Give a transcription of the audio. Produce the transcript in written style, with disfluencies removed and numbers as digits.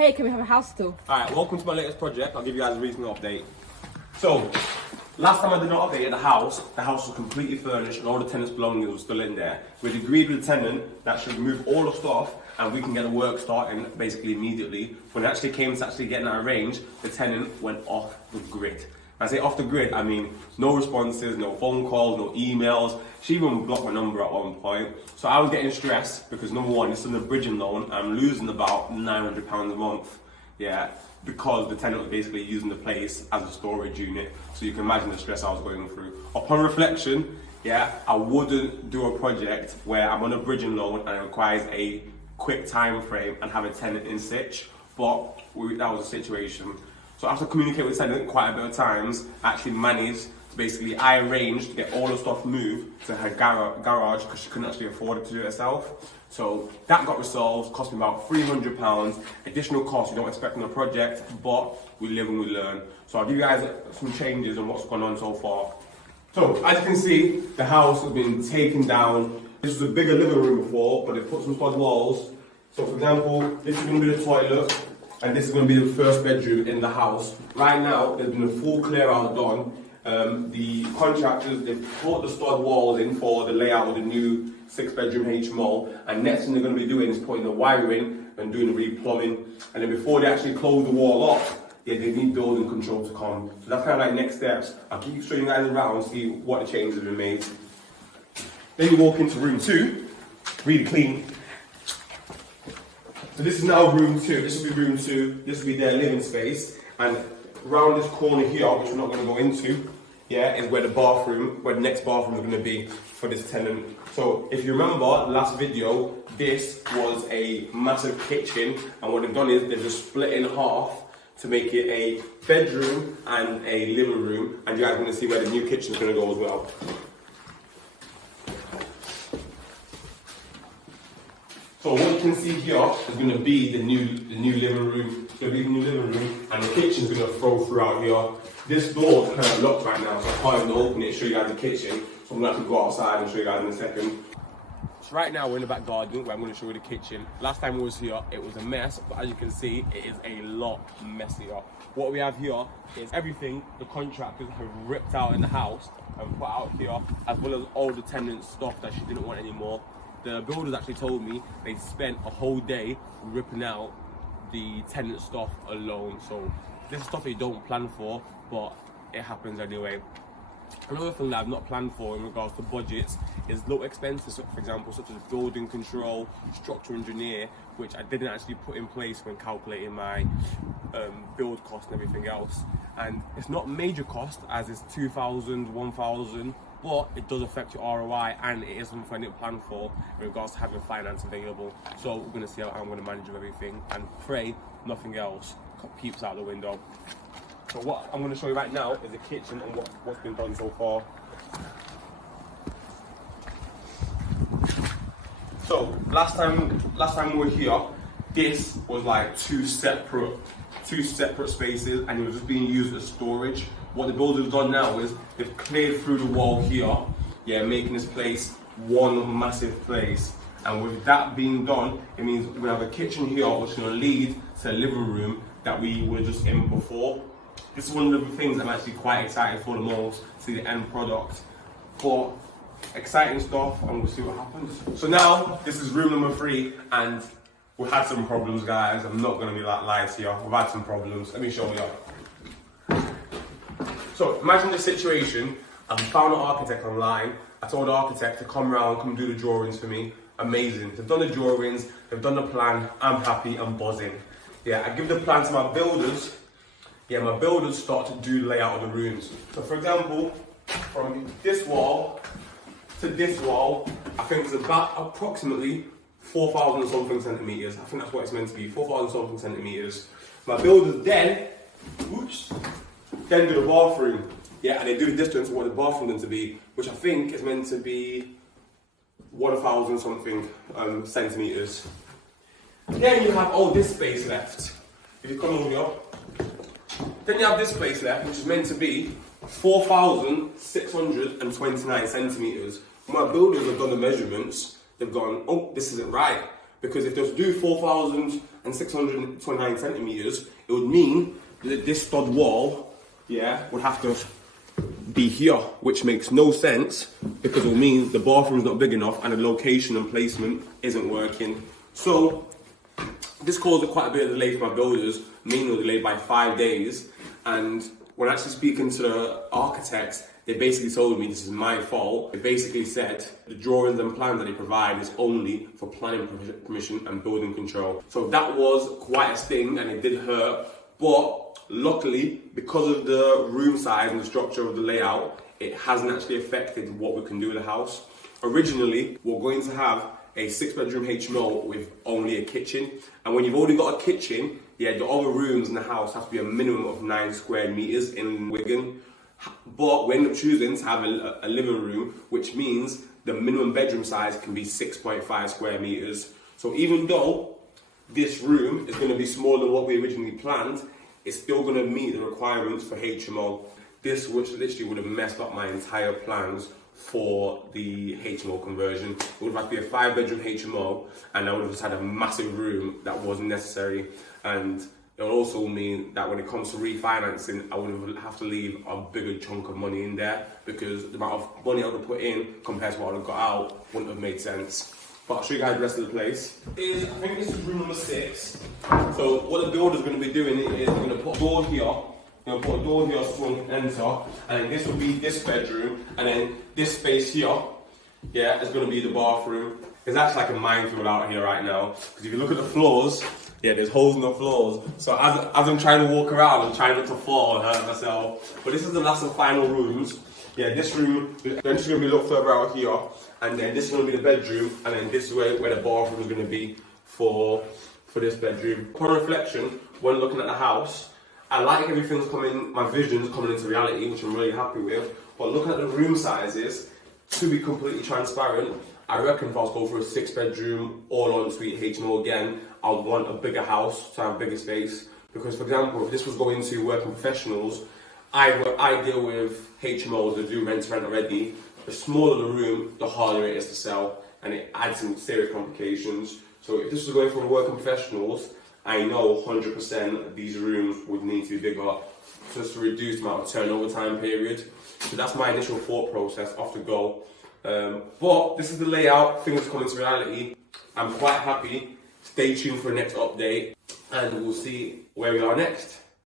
Hey, can we have a house tour? Alright, welcome to my latest project. I'll give you guys a recent update. So, last time I did an update at the house was completely furnished and all the tenants' belongings were still in there. We'd agreed with the tenant that should remove all the stuff and we can get the work starting basically immediately. When it actually came to actually getting that arranged, the tenant went off the grid. When I say off the grid, I mean no responses, no phone calls, no emails. She even blocked my number at one point. So I was getting stressed because number one, it's in a bridging loan. I'm losing about £900 a month. Yeah, because the tenant was basically using the place as a storage unit. So you can imagine the stress I was going through. Upon reflection, yeah, I wouldn't do a project where I'm on a bridging loan and it requires a quick time frame and have a tenant in situ. But that was a situation. So after communicating with the tenant quite a bit of times, I actually managed to basically, I arranged to get all the stuff moved to her garage because she couldn't actually afford it to do it herself. So that got resolved, cost me about £300, additional cost you don't expect on a project, but we live and we learn. So I'll give you guys some changes on what's gone on so far. So as you can see, the house has been taken down. This was a bigger living room before, but they put some stud walls. So for example, this is going to be the toilet, and this is going to be the first bedroom in the house. Right now, there's been a full clear out done. The contractors, they've put the stud walls in for the layout of the new 6-bedroom HMO, and next thing they're going to be doing is putting the wiring and doing the re-plumbing. And then before they actually close the wall off, yeah, they need building control to come. So that's kind of like next steps. I'll keep showing you guys around and see what the changes have been made. Then you walk into room 2, really clean. So this is now room 2. This will be room 2. This will be their living space. And around this corner here, which we're not going to go into, yeah, is where the next bathroom is going to be for this tenant. So if you remember last video, this was a massive kitchen, and what they've done is they've just split it in half to make it a bedroom and a living room, and you guys are going to see where the new kitchen is going to go as well. So what you can see here is going to be the new living room. It's going to be the new living room, and the kitchen is going to flow throughout here. This door is kind of locked right now, so I can't even open it and show you guys the kitchen. So I'm going to have to go outside and show you guys in a second. So right now we're in the back garden where I'm going to show you the kitchen. Last time we was here, it was a mess, but as you can see, it is a lot messier. What we have here is everything the contractors have ripped out in the house and put out here, as well as all the tenant stuff that she didn't want anymore. The builders actually told me they spent a whole day ripping out the tenant stuff alone. So this is stuff that you don't plan for, but it happens anyway. Another thing that I've not planned for in regards to budgets is low expenses, for example, such as building control, structural engineer, which I didn't actually put in place when calculating my build cost and everything else. And it's not major cost, as it's 2,000, 1,000, but it does affect your ROI, and it is something I didn't plan for in regards to having finance available. So we're going to see how I'm going to manage everything and pray nothing else peeps out the window. So what I'm going to show you right now is the kitchen and what's been done so far. So last time we were here, this was like two separate spaces, and it was just being used as storage. What the builders have done now is they've cleared through the wall here, yeah, making this place one massive place. And with that being done, it means we're gonna have a kitchen here, which is gonna lead to a living room that we were just in before. This is one of the things I'm actually quite excited for the most, to see the end product. But exciting stuff, and we'll see what happens. So now, this is room number 3, and we've had some problems, guys. I'm not gonna be like lies here. We've had some problems. Let me show you. So imagine the situation. I found an architect online. I told the architect to come do the drawings for me. Amazing. They've done the drawings, they've done the plan. I'm happy, I'm buzzing. Yeah, I give the plan to my builders. Yeah, my builders start to do the layout of the rooms. So for example, from this wall to this wall, I think it's about approximately 4,000 something centimeters. I think that's what it's meant to be, 4,000 something centimeters. My builders then do the bathroom. Yeah, and they do the distance of what the bathroom is meant to be, which I think is meant to be 1,000 something centimeters. Then you have all this space left. If you come over here, then you have this space left, which is meant to be 4,629 centimeters. My builders have done the measurements. They've gone, oh, this isn't right, because if they were to do 4,000 and 629 centimeters, it would mean that this stud wall, yeah, would have to be here, which makes no sense because it will mean the bathroom's not big enough and the location and placement isn't working. So this caused quite a bit of delay for my builders, mainly delayed by 5 days. And when actually speaking to the architects, they basically told me this is my fault. They basically said the drawings and plans that they provide is only for planning permission and building control. So that was quite a sting and it did hurt. But luckily, because of the room size and the structure of the layout, it hasn't actually affected what we can do with the house. Originally, we're going to have a 6-bedroom HMO with only a kitchen. And when you've already got a kitchen, yeah, the other rooms in the house have to be a minimum of 9 square meters in Wigan. But we end up choosing to have a living room, which means the minimum bedroom size can be 6.5 square meters. So even though this room is going to be smaller than what we originally planned, it's still going to meet the requirements for HMO. This, which literally would have messed up my entire plans for the HMO conversion. It would have had to be a 5-bedroom HMO, and I would have just had a massive room that wasn't necessary. And it would also mean that when it comes to refinancing, I would have to leave a bigger chunk of money in there because the amount of money I would have put in compared to what I would have got out wouldn't have made sense. But I'll show you guys the rest of the place. I think this is room number 6. So what the builder's going to be doing is we're going to put a door here. We're going to put a door here so someone can enter. And then this will be this bedroom. And then this space here, yeah, is going to be the bathroom. There's actually like a minefield out here right now. Because if you look at the floors, yeah, there's holes in the floors. So as I'm trying to walk around, I'm trying not to fall and hurt myself. But this is the last and final rooms. Yeah, this room, then this is going to be a little further out here. And then this is going to be the bedroom, and then this is where the bathroom is going to be for this bedroom. Upon reflection, when looking at the house, I like everything's coming, my vision's coming into reality, which I'm really happy with. But looking at the room sizes, to be completely transparent, I reckon if I was going for a 6-bedroom, all-ensuite HMO again, I'd want a bigger house to have bigger space. Because, for example, if this was going to working professionals, I deal with HMOs that do rent-to-rent already. The smaller the room, the harder it is to sell, and it adds some serious complications. So if this was going for working professionals, I know 100% these rooms would need to be bigger just to reduce the amount of turnover time period. So that's my initial thought process off the go. But this is the layout, things coming to reality. I'm quite happy. Stay tuned for the next update, and we'll see where we are next.